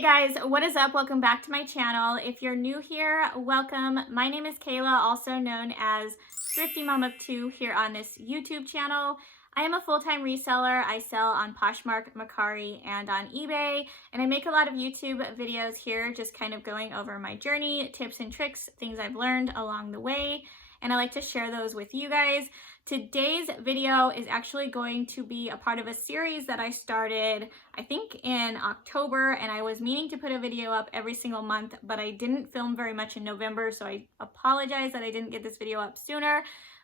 Hey guys, what is up? Welcome back to my channel. If you're new here, welcome. My name is Kayla, also known as Thrifty Mom of Two here on this YouTube channel. I am a full-time reseller. I sell on Poshmark, Mercari, and on eBay, and I make a lot of YouTube videos here, just kind of going over my journey, tips and tricks, things I've learned along the way, and I like to share those with you guys. Today's video is actually going to be a part of a series that I started, I think in October, and I was meaning to put a video up every single month, but I didn't film very much in November, so I apologize that I didn't get this video up sooner,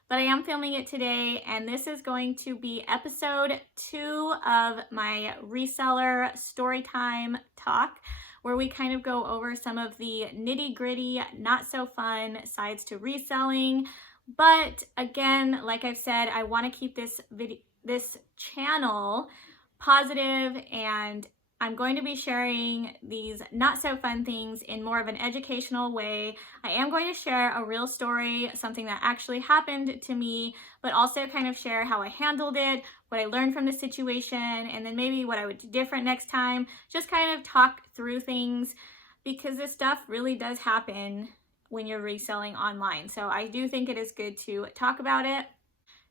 but I am filming it today, and this is going to be episode 2 of my reseller storytime talk, where we kind of go over some of the nitty-gritty, not so fun sides to reselling. But again, like I've said, I want to keep this channel positive, and I'm going to be sharing these not so fun things in more of an educational way. I am going to share a real story, something that actually happened to me, but also kind of share how I handled it, what I learned from the situation, and then maybe what I would do different next time. Just kind of talk through things, because this stuff really does happen when you're reselling online. So I do think it is good to talk about it.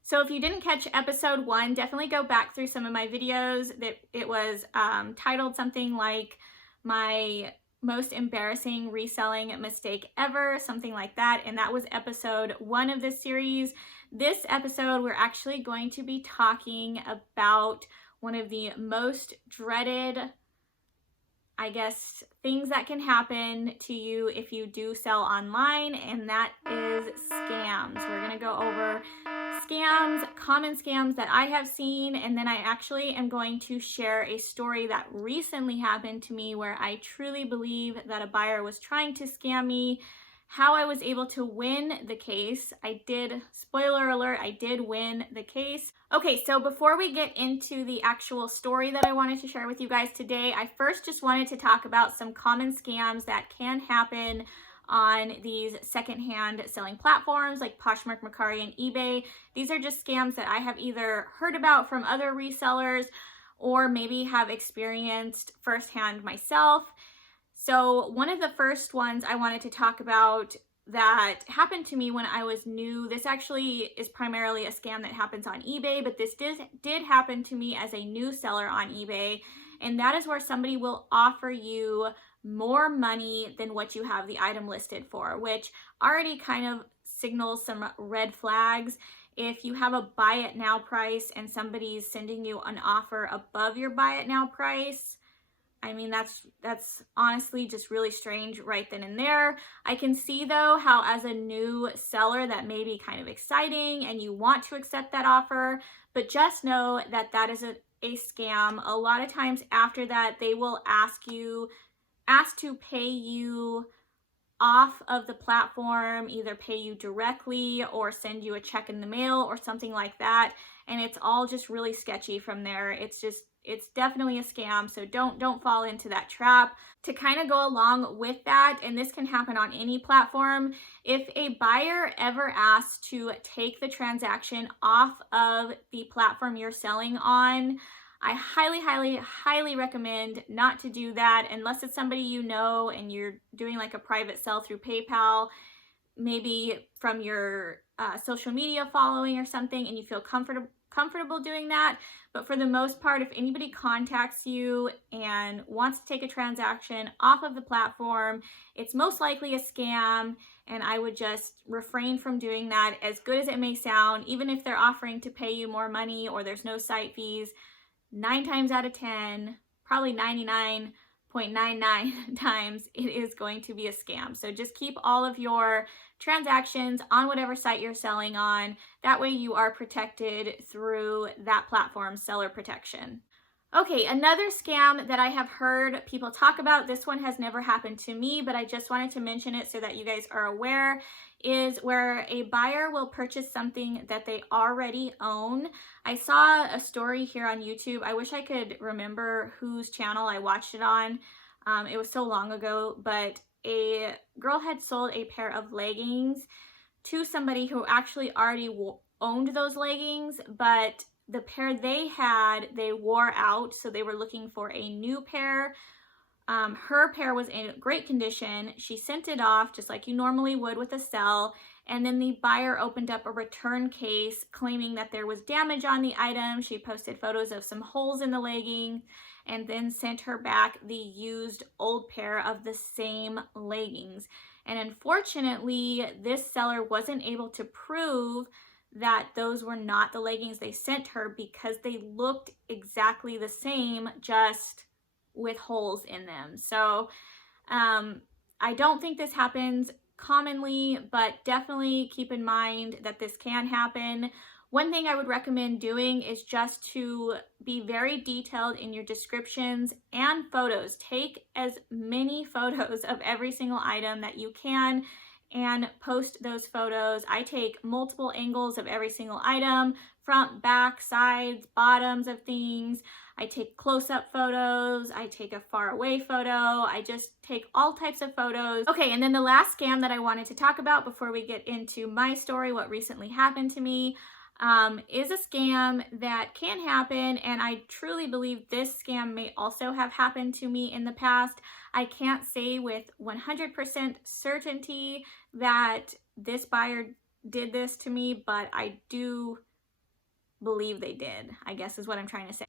So if you didn't catch episode 1, definitely go back through some of my videos. That it was titled something like my most embarrassing reselling mistake ever, something like that. And that was episode 1 of this series. This episode, we're actually going to be talking about one of the most dreaded, I guess, things that can happen to you if you do sell online, and that is scams. We're gonna go over scams, common scams that I have seen, and then I actually am going to share a story that recently happened to me where I truly believe that a buyer was trying to scam me, how I was able to win the case. I did, spoiler alert, I did win the case. Okay, so before we get into the actual story that I wanted to share with you guys today, I first just wanted to talk about some common scams that can happen on these secondhand selling platforms like Poshmark, Mercari, and eBay. These are just scams that I have either heard about from other resellers or maybe have experienced firsthand myself. So one of the first ones I wanted to talk about that happened to me when I was new, this actually is primarily a scam that happens on eBay, but this did happen to me as a new seller on eBay, and that is where somebody will offer you more money than what you have the item listed for, which already kind of signals some red flags. If you have a buy it now price and somebody's sending you an offer above your buy it now price, I mean, that's honestly just really strange right then and there. I can see though how as a new seller that may be kind of exciting and you want to accept that offer, but just know that that is a scam. A lot of times after that, they will ask to pay you off of the platform, either pay you directly or send you a check in the mail or something like that. And it's all just really sketchy from there. It's definitely a scam, so don't fall into that trap. To kind of go along with that, and this can happen on any platform, if a buyer ever asks to take the transaction off of the platform you're selling on, I highly recommend not to do that unless it's somebody you know and you're doing like a private sell through PayPal, maybe from your social media following or something, and you feel comfortable doing that. But for the most part, if anybody contacts you and wants to take a transaction off of the platform, it's most likely a scam, and I would just refrain from doing that. As good as it may sound, even if they're offering to pay you more money or there's no site fees, 9 times out of 10, probably 99.99 times, it is going to be a scam. So just keep all of your transactions on whatever site you're selling on. That way you are protected through that platform's seller protection. Okay, another scam that I have heard people talk about, this one has never happened to me, but I just wanted to mention it so that you guys are aware, is where a buyer will purchase something that they already own. I saw a story here on YouTube. I wish I could remember whose channel I watched it on. It was so long ago, but a girl had sold a pair of leggings to somebody who actually already owned those leggings, but the pair they had, they wore out, so they were looking for a new pair. Her pair was in great condition. She sent it off just like you normally would with a sell. And then the buyer opened up a return case claiming that there was damage on the item. She posted photos of some holes in the legging and then sent her back the used old pair of the same leggings. And unfortunately, this seller wasn't able to prove that those were not the leggings they sent her because they looked exactly the same, just with holes in them. So I don't think this happens commonly, but definitely keep in mind that this can happen. One thing I would recommend doing is just to be very detailed in your descriptions and photos. Take as many photos of every single item that you can and post those photos. I take multiple angles of every single item, front, back, sides, bottoms of things. I take close-up photos, I take a far away photo, I just take all types of photos. Okay, and then the last scam that I wanted to talk about before we get into my story, what recently happened to me, is a scam that can happen, and I truly believe this scam may also have happened to me in the past. I can't say with 100% certainty that this buyer did this to me, but I do believe they did, I guess is what I'm trying to say.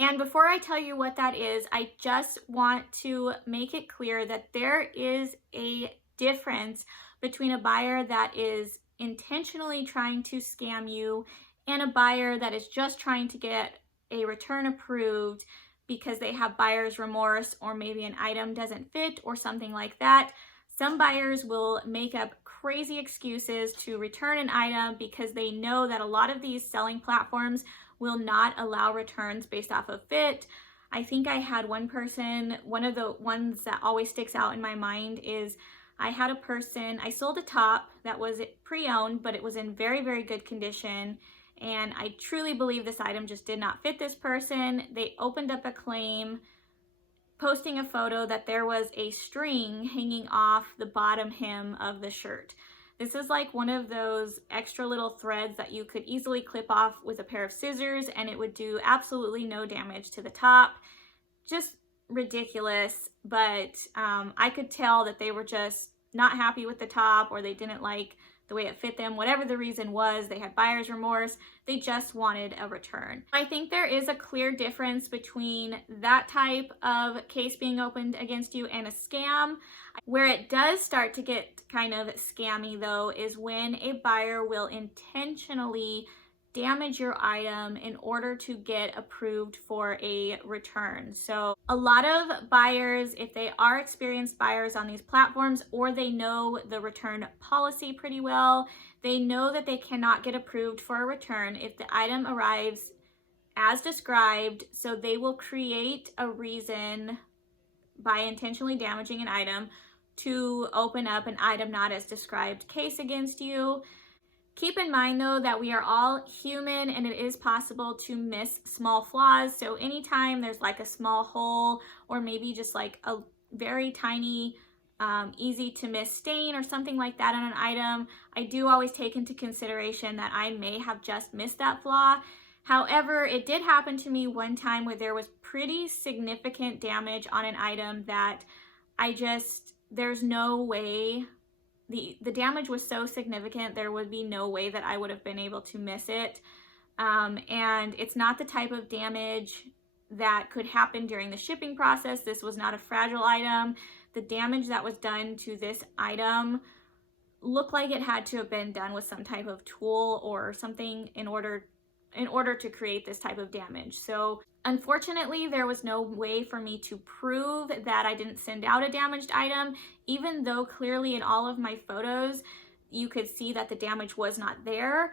And before I tell you what that is, I just want to make it clear that there is a difference between a buyer that is intentionally trying to scam you and a buyer that is just trying to get a return approved because they have buyer's remorse or maybe an item doesn't fit or something like that. Some buyers will make up crazy excuses to return an item because they know that a lot of these selling platforms will not allow returns based off of fit. I think I had one person, one of the ones that always sticks out in my mind is I had a person, I sold a top that was pre-owned, but it was in very, very good condition. And I truly believe this item just did not fit this person. They opened up a claim, posting a photo that there was a string hanging off the bottom hem of the shirt. This is like one of those extra little threads that you could easily clip off with a pair of scissors and it would do absolutely no damage to the top. Just ridiculous, but I could tell that they were just not happy with the top or they didn't like the way it fit them. Whatever the reason was, they had buyer's remorse. They just wanted a return. I think there is a clear difference between that type of case being opened against you and a scam. Where it does start to get kind of scammy though is when a buyer will intentionally damage your item in order to get approved for a return. So a lot of buyers, if they are experienced buyers on these platforms or they know the return policy pretty well, they know that they cannot get approved for a return if the item arrives as described. So they will create a reason by intentionally damaging an item to open up an item not as described case against you. Keep in mind though that we are all human and it is possible to miss small flaws. So anytime there's like a small hole or maybe just like a very tiny easy to miss stain or something like that on an item, I do always take into consideration that I may have just missed that flaw. However, it did happen to me one time where there was pretty significant damage on an item that there's no way. The damage was so significant, there would be no way that I would have been able to miss it. And it's not the type of damage that could happen during the shipping process. This was not a fragile item. The damage that was done to this item looked like it had to have been done with some type of tool or something in order to create this type of damage. So unfortunately, there was no way for me to prove that I didn't send out a damaged item, even though clearly in all of my photos, you could see that the damage was not there.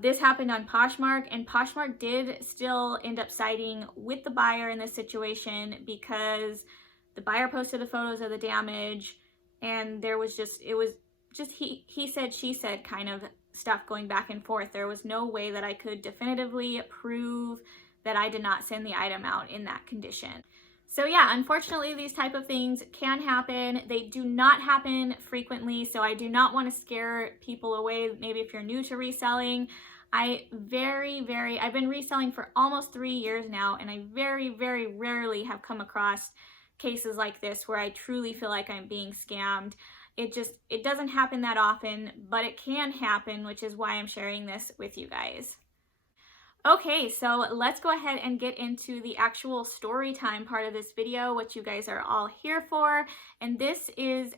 This happened on Poshmark, and Poshmark did still end up siding with the buyer in this situation because the buyer posted the photos of the damage, and there was just, it was just he said, she said kind of stuff going back and forth. There was no way that I could definitively prove that I did not send the item out in that condition. So yeah, unfortunately, these type of things can happen. They do not happen frequently, so I do not want to scare people away. Maybe if you're new to reselling, I've been reselling for almost 3 years now, and I very, very rarely have come across cases like this where I truly feel like I'm being scammed. It doesn't happen that often, but it can happen, which is why I'm sharing this with you guys. Okay, so let's go ahead and get into the actual story time part of this video, what you guys are all here for. And this is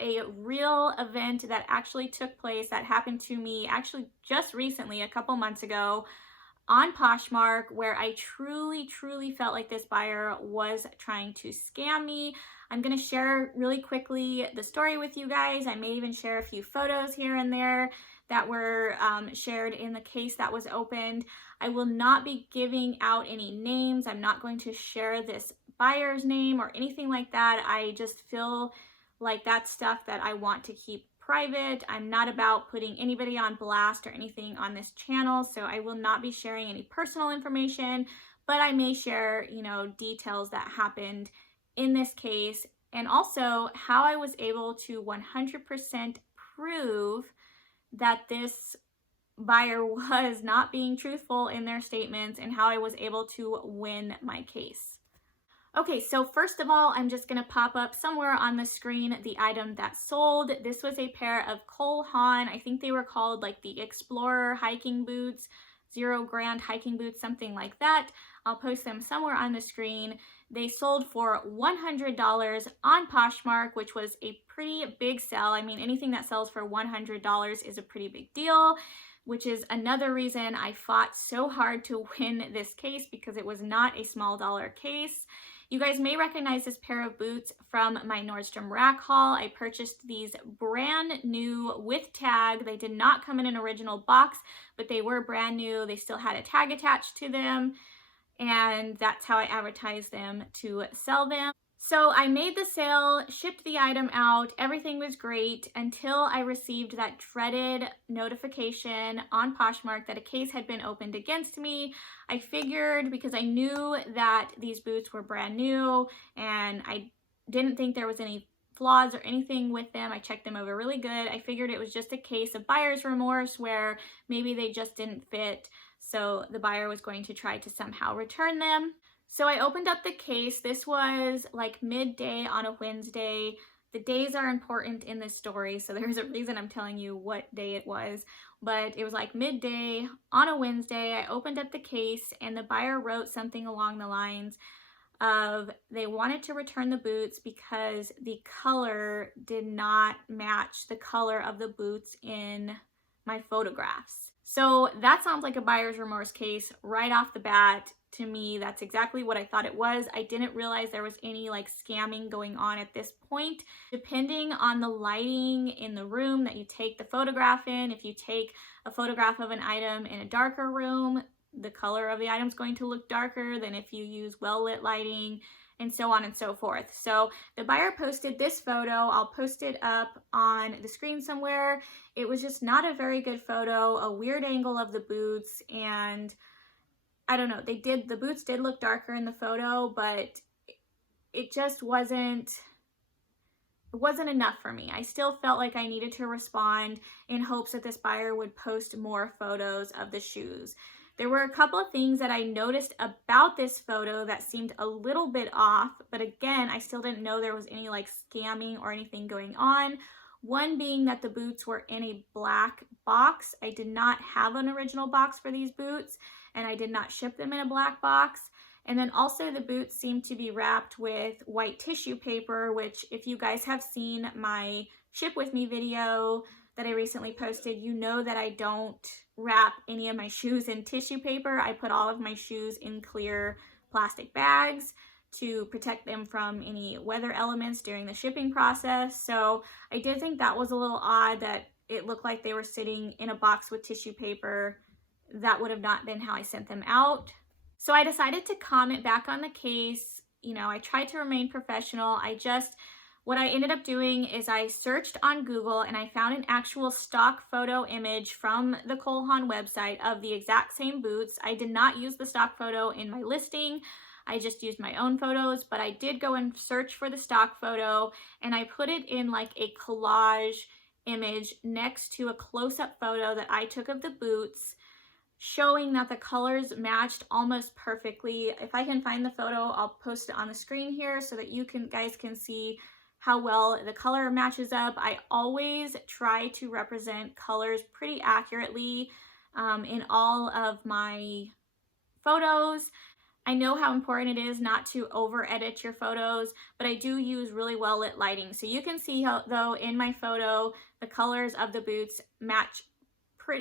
a real event that actually took place, that happened to me actually just recently, a couple months ago, on Poshmark, where I truly felt like this buyer was trying to scam me. I'm going to share really quickly the story with you guys. I may even share a few photos here and there that were shared in the case that was opened. I will not be giving out any names. I'm not going to share this buyer's name or anything like that. I just feel like that's stuff that I want to keep private. I'm not about putting anybody on blast or anything on this channel, so I will not be sharing any personal information, but I may share, details that happened in this case, and also how I was able to 100% prove that this buyer was not being truthful in their statements, and how I was able to win my case. Okay, so first of all, I'm just gonna pop up somewhere on the screen the item that sold. This was a pair of Cole Haan, I think they were called like the Explorer hiking boots, 0 grand hiking boots, something like that. I'll post them somewhere on the screen. They sold for $100 on Poshmark, which was a pretty big sell. I mean, anything that sells for $100 is a pretty big deal, which is another reason I fought so hard to win this case, because it was not a small dollar case. You guys may recognize this pair of boots from my Nordstrom Rack haul. I purchased these brand new with tag. They did not come in an original box, but they were brand new. They still had a tag attached to them, and that's how I advertised them to sell them. So I made the sale, shipped the item out, everything was great until I received that dreaded notification on Poshmark that a case had been opened against me. I figured, because I knew that these boots were brand new and I didn't think there was any flaws or anything with them, I checked them over really good. I figured it was just a case of buyer's remorse where maybe they just didn't fit, so the buyer was going to try to somehow return them. So I opened up the case. This was like midday on a Wednesday. The days are important in this story, so there's a reason I'm telling you what day it was. But it was like midday on a Wednesday. I opened up the case and the buyer wrote something along the lines of they wanted to return the boots because the color did not match the color of the boots in my photographs. So that sounds like a buyer's remorse case right off the bat. To me, that's exactly what I thought it was. I didn't realize there was any like scamming going on at this point. Depending on the lighting in the room that you take the photograph in, if you take a photograph of an item in a darker room, the color of the item is going to look darker than if you use well-lit lighting, and so on and so forth. So the buyer posted this photo. I'll post it up on the screen somewhere. It was just not a very good photo, a weird angle of the boots, and I don't know, the boots did look darker in the photo, but it just wasn't enough for me. I still felt like I needed to respond in hopes that this buyer would post more photos of the shoes. There were a couple of things that I noticed about this photo that seemed a little bit off, but again, I still didn't know there was any like scamming or anything going on. One being that the boots were in a black box. I did not have an original box for these boots, and I did not ship them in a black box. And then also the boots seemed to be wrapped with white tissue paper, which if you guys have seen my ship with me video that I recently posted, you know that I don't wrap any of my shoes in tissue paper. I put all of my shoes in clear plastic bags to protect them from any weather elements during the shipping process. So I did think that was a little odd that it looked like they were sitting in a box with tissue paper. That would have not been how I sent them out. So I decided to comment back on the case. I tried to remain professional. What I ended up doing is I searched on Google and I found an actual stock photo image from the Cole Haan website of the exact same boots. I did not use the stock photo in my listing. I just used my own photos, but I did go and search for the stock photo and I put it in like a collage image next to a close-up photo that I took of the boots, showing that the colors matched almost perfectly. If I can find the photo, I'll post it on the screen here so that you guys can see how well the color matches up. I always try to represent colors pretty accurately in all of my photos. I know how important it is not to over edit your photos, but I do use really well lit lighting. So you can see how, though, in my photo, the colors of the boots match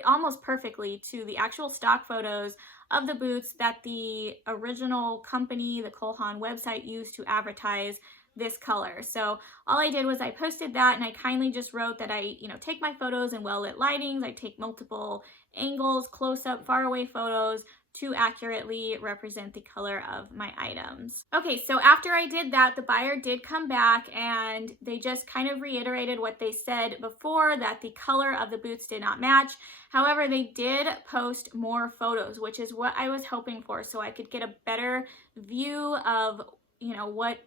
almost perfectly to the actual stock photos of the boots that the original company, the Cole Haan website, used to advertise this color. So all I did was I posted that, and I kindly just wrote that I, take my photos in well lit lightings. I take multiple angles, close up, far away photos to accurately represent the color of my items. Okay, so after I did that, the buyer did come back and they just kind of reiterated what they said before, that the color of the boots did not match. However, they did post more photos, which is what I was hoping for, so I could get a better view of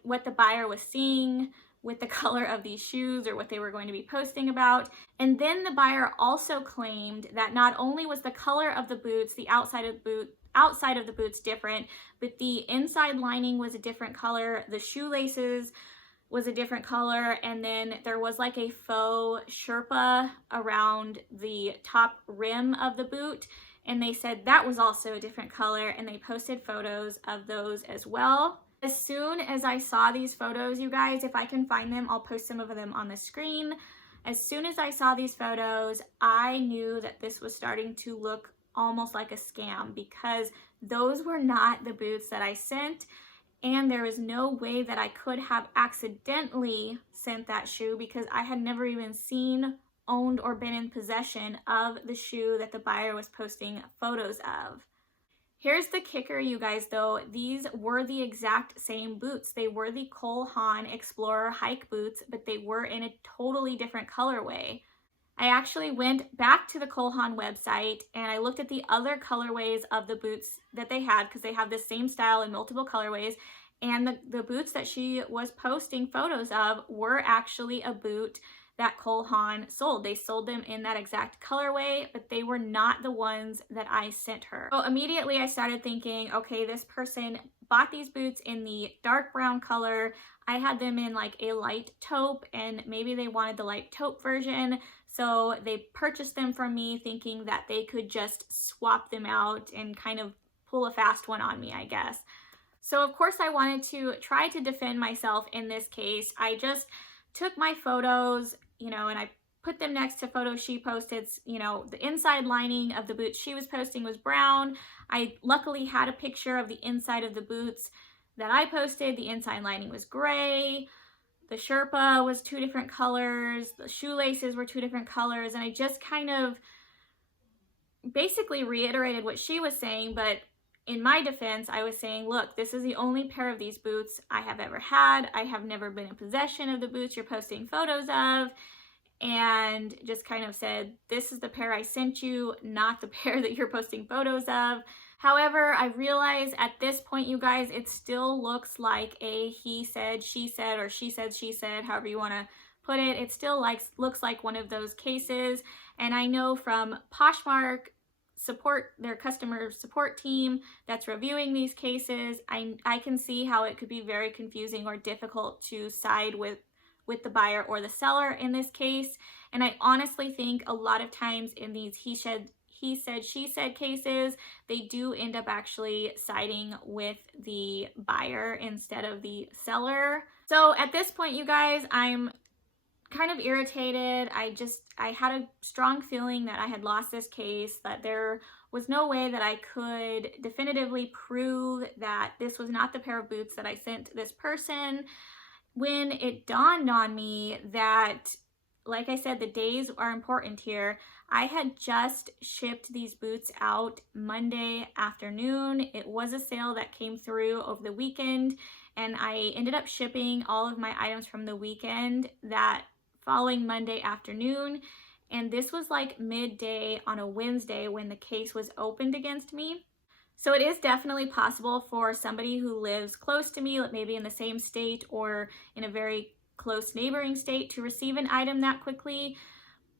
what the buyer was seeing with the color of these shoes, or what they were going to be posting about. And then the buyer also claimed that not only was the color of the boots, the outside of the boots different, but the inside lining was a different color, the shoelaces was a different color, and then there was like a faux Sherpa around the top rim of the boot, and they said that was also a different color, and they posted photos of those as well. As soon as I saw these photos, you guys, if I can find them, I'll post some of them on the screen. As soon as I saw these photos, I knew that this was starting to look almost like a scam, because those were not the boots that I sent, and there was no way that I could have accidentally sent that shoe, because I had never even seen, owned, or been in possession of the shoe that the buyer was posting photos of. Here's the kicker, you guys, though. These were the exact same boots. They were the Cole Haan Explorer hike boots, but they were in a totally different colorway. I actually went back to the Cole Haan website and I looked at the other colorways of the boots that they had, because they have the same style in multiple colorways, and the boots that she was posting photos of were actually a boot that Cole Haan sold. They sold them in that exact colorway, but they were not the ones that I sent her. So immediately I started thinking, okay, this person bought these boots in the dark brown color. I had them in like a light taupe, and maybe they wanted the light taupe version. So they purchased them from me thinking that they could just swap them out and kind of pull a fast one on me, I guess. So of course I wanted to try to defend myself in this case. I just took my photos, and I put them next to photos she posted. The inside lining of the boots she was posting was brown. I luckily had a picture of the inside of the boots that I posted. The inside lining was gray. The Sherpa was two different colors. The shoelaces were two different colors. And I just kind of basically reiterated what she was saying, but in my defense, I was saying, look, this is the only pair of these boots I have ever had. I have never been in possession of the boots you're posting photos of, and just kind of said, this is the pair I sent you, not the pair that you're posting photos of. However, I realize at this point, you guys, it still looks like a he said, she said, or she said, however you want to put it. It still looks like one of those cases. And I know from Poshmark support, their customer support team that's reviewing these cases, I can see how it could be very confusing or difficult to side with the buyer or the seller in this case. And I honestly think a lot of times in these he said, she said cases, they do end up actually siding with the buyer instead of the seller. So at this point, you guys, I'm kind of irritated. I had a strong feeling that I had lost this case, that there was no way that I could definitively prove that this was not the pair of boots that I sent this person, when it dawned on me that, like I said, the days are important here. I had just shipped these boots out Monday afternoon. It was a sale that came through over the weekend, and I ended up shipping all of my items from the weekend that following Monday afternoon. And this was like midday on a Wednesday when the case was opened against me. So it is definitely possible for somebody who lives close to me, like maybe in the same state or in a very close neighboring state, to receive an item that quickly.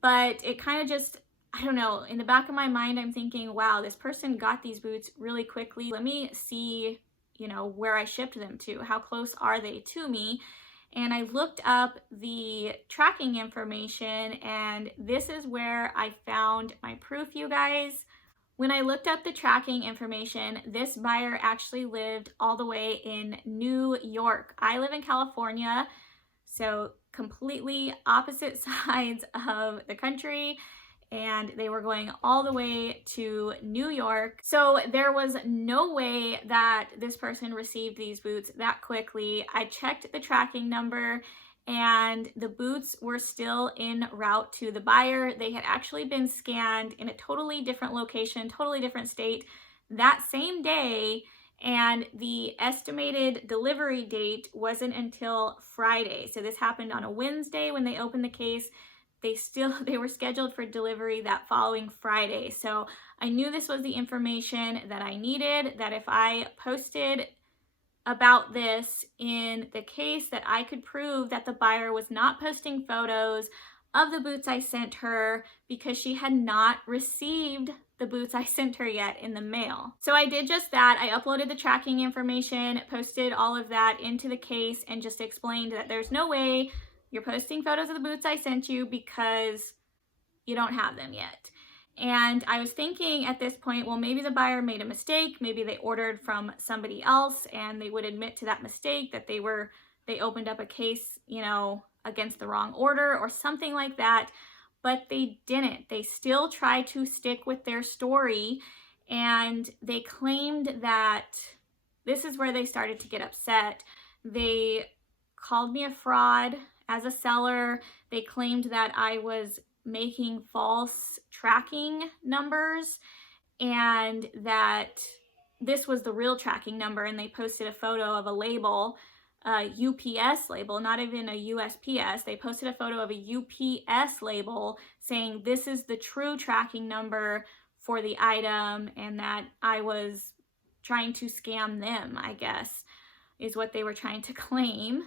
But it kind of just, I don't know, in the back of my mind, I'm thinking, wow, this person got these boots really quickly. Let me see, you know, where I shipped them to. How close are they to me? And I looked up the tracking information, and this is where I found my proof, you guys. When I looked up the tracking information, this buyer actually lived all the way in New York. I live in California, so completely opposite sides of the country, and they were going all the way to New York. So there was no way that this person received these boots that quickly. I checked the tracking number, and the boots were still en route to the buyer. They had actually been scanned in a totally different location, totally different state that same day, and the estimated delivery date wasn't until Friday. So this happened on a Wednesday when they opened the case. They were scheduled for delivery that following Friday. So I knew this was the information that I needed, that if I posted about this in the case, that I could prove that the buyer was not posting photos of the boots I sent her because she had not received the boots I sent her yet in the mail. So I did just that. I uploaded the tracking information, posted all of that into the case, and just explained that there's no way you're posting photos of the boots I sent you because you don't have them yet. And I was thinking at this point, well, maybe the buyer made a mistake. Maybe they ordered from somebody else and they would admit to that mistake, that they opened up a case, you know, against the wrong order or something like that. But they didn't. They still tried to stick with their story, and they claimed that this is where they started to get upset. They called me a fraud as a seller. They claimed that I was making false tracking numbers and that this was the real tracking number, and they posted a photo of a label, a UPS label, not even a USPS. They posted a photo of a UPS label saying this is the true tracking number for the item, and that I was trying to scam them, I guess, is what they were trying to claim.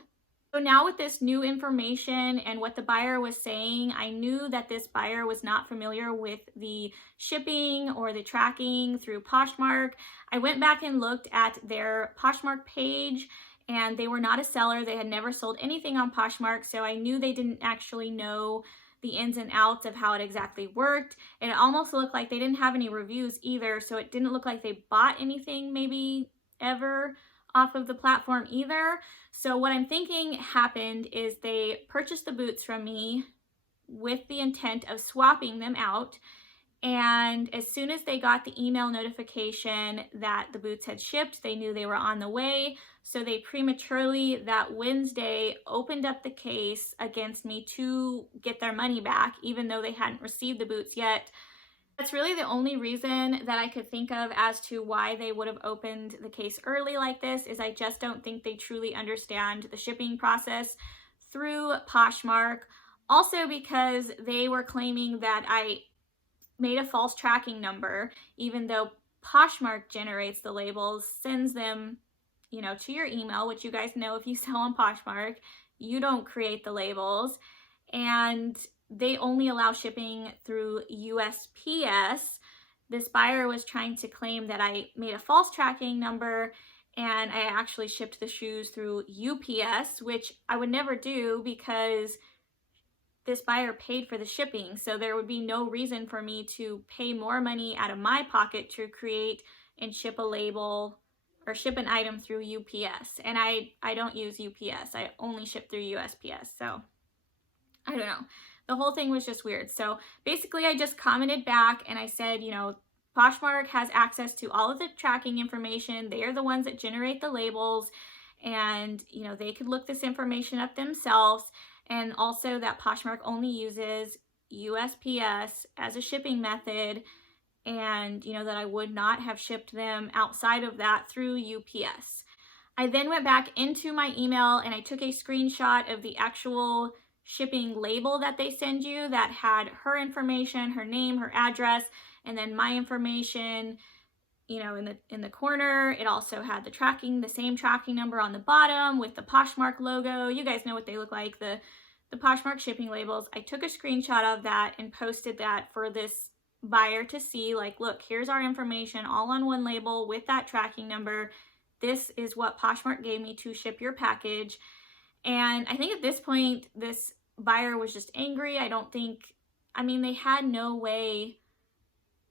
So now with this new information and what the buyer was saying, I knew that this buyer was not familiar with the shipping or the tracking through Poshmark. I went back and looked at their Poshmark page, and they were not a seller. They had never sold anything on Poshmark, so I knew they didn't actually know the ins and outs of how it exactly worked. And it almost looked like they didn't have any reviews either, so it didn't look like they bought anything maybe ever off of the platform either. So what I'm thinking happened is they purchased the boots from me with the intent of swapping them out, and as soon as they got the email notification that the boots had shipped, they knew they were on the way. So they prematurely that Wednesday opened up the case against me to get their money back, even though they hadn't received the boots yet. That's really the only reason that I could think of as to why they would have opened the case early like this, is I just don't think they truly understand the shipping process through Poshmark. Also because they were claiming that I made a false tracking number, even though Poshmark generates the labels, sends them, you know, to your email, which you guys know if you sell on Poshmark, you don't create the labels. And they only allow shipping through USPS. This buyer was trying to claim that I made a false tracking number and I actually shipped the shoes through UPS, which I would never do because this buyer paid for the shipping. So there would be no reason for me to pay more money out of my pocket to create and ship a label or ship an item through UPS. And I don't use UPS. I only ship through USPS. So I don't know. The whole thing was just weird. So basically I just commented back and I said, you know, Poshmark has access to all of the tracking information. They are the ones that generate the labels, and, you know, they could look this information up themselves. And also that Poshmark only uses USPS as a shipping method, and, you know, that I would not have shipped them outside of that through UPS. I then went back into my email and I took a screenshot of the actual shipping label that they send you that had her information, her name, her address, and then my information, you know, in the corner. It also had the same tracking number on the bottom with the Poshmark logo. You guys know what they look like, the Poshmark shipping labels. I took a screenshot of that and posted that for this buyer to see, like, look, here's our information all on one label with that tracking number. This is what Poshmark gave me to ship your package. And I think at this point, this buyer was just angry. I mean, they had no way,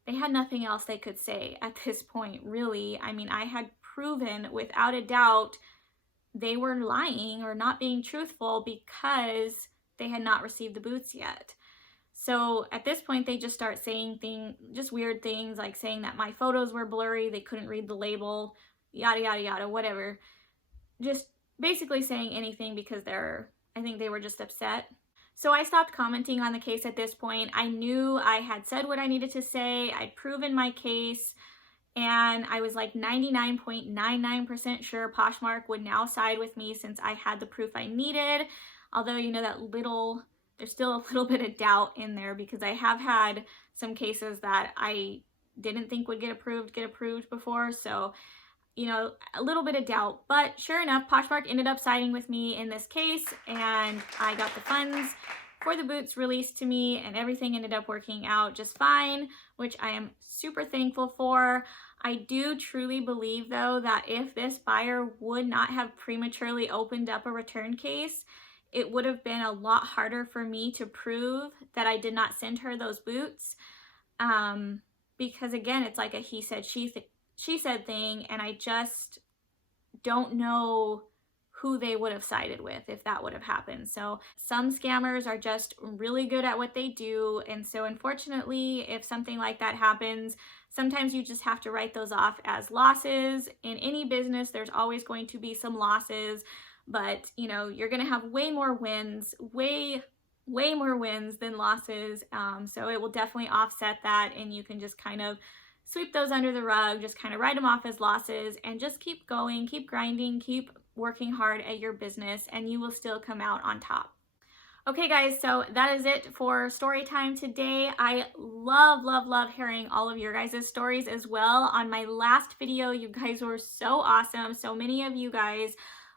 they had nothing else they could say at this point, really. I mean, I had proven without a doubt they were lying or not being truthful because they had not received the boots yet. So at this point, they just start saying just weird things, like saying that my photos were blurry, they couldn't read the label, yada, yada, yada, whatever. Just basically saying anything because I think they were just upset. So I stopped commenting on the case at this point. I knew I had said what I needed to say. I'd proven my case. And I was like 99.99% sure Poshmark would now side with me since I had the proof I needed. Although, you know, there's still a little bit of doubt in there because I have had some cases that I didn't think would get approved before. So, you know, a little bit of doubt. But sure enough, Poshmark ended up siding with me in this case, and I got the funds for the boots released to me, and everything ended up working out just fine, which I am super thankful for. I do truly believe, though, that if this buyer would not have prematurely opened up a return case, it would have been a lot harder for me to prove that I did not send her those boots. Because again, it's like a he said, she said thing, and I just don't know who they would have sided with if that would have happened. So some scammers are just really good at what they do. And so unfortunately, if something like that happens, sometimes you just have to write those off as losses. In any business, there's always going to be some losses, but you know, you're going to have way more wins, way more wins than losses. So it will definitely offset that, and you can just kind of sweep those under the rug, just kind of write them off as losses, and just keep going, keep grinding, keep working hard at your business, and you will still come out on top. Okay guys, so that is it for story time today. I love hearing all of your guys' stories as well. On my last video, you guys were so awesome. So many of you guys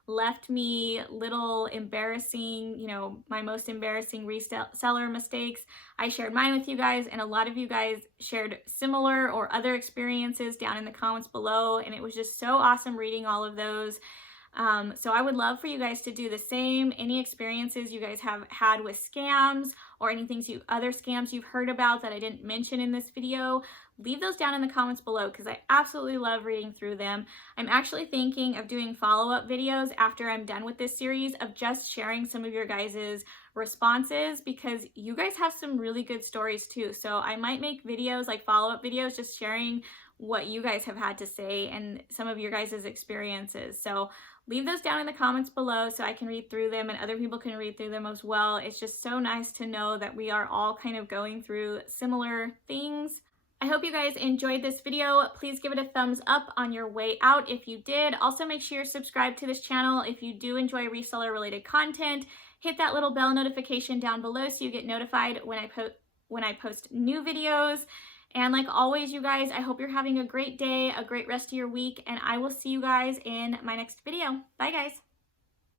left me little embarrassing, you know, my most embarrassing reseller mistakes. I shared mine with you guys, and a lot of you guys shared similar or other experiences down in the comments below, and it was just so awesome reading all of those. So I would love for you guys to do the same. Any experiences you guys have had with scams or anything other scams you've heard about that I didn't mention in this video, leave those down in the comments below because I absolutely love reading through them. I'm actually thinking of doing follow-up videos after I'm done with this series of just sharing some of your guys' responses because you guys have some really good stories too. So I might make videos like follow-up videos just sharing what you guys have had to say and some of your guys' experiences. So leave those down in the comments below so I can read through them and other people can read through them as well. It's just so nice to know that we are all kind of going through similar things. I hope you guys enjoyed this video. Please give it a thumbs up on your way out if you did. Also, make sure you're subscribed to this channel if you do enjoy reseller related content. Hit that little bell notification down below so you get notified when I post new videos. And like always, you guys, I hope you're having a great day, a great rest of your week, and I will see you guys in my next video. Bye, guys.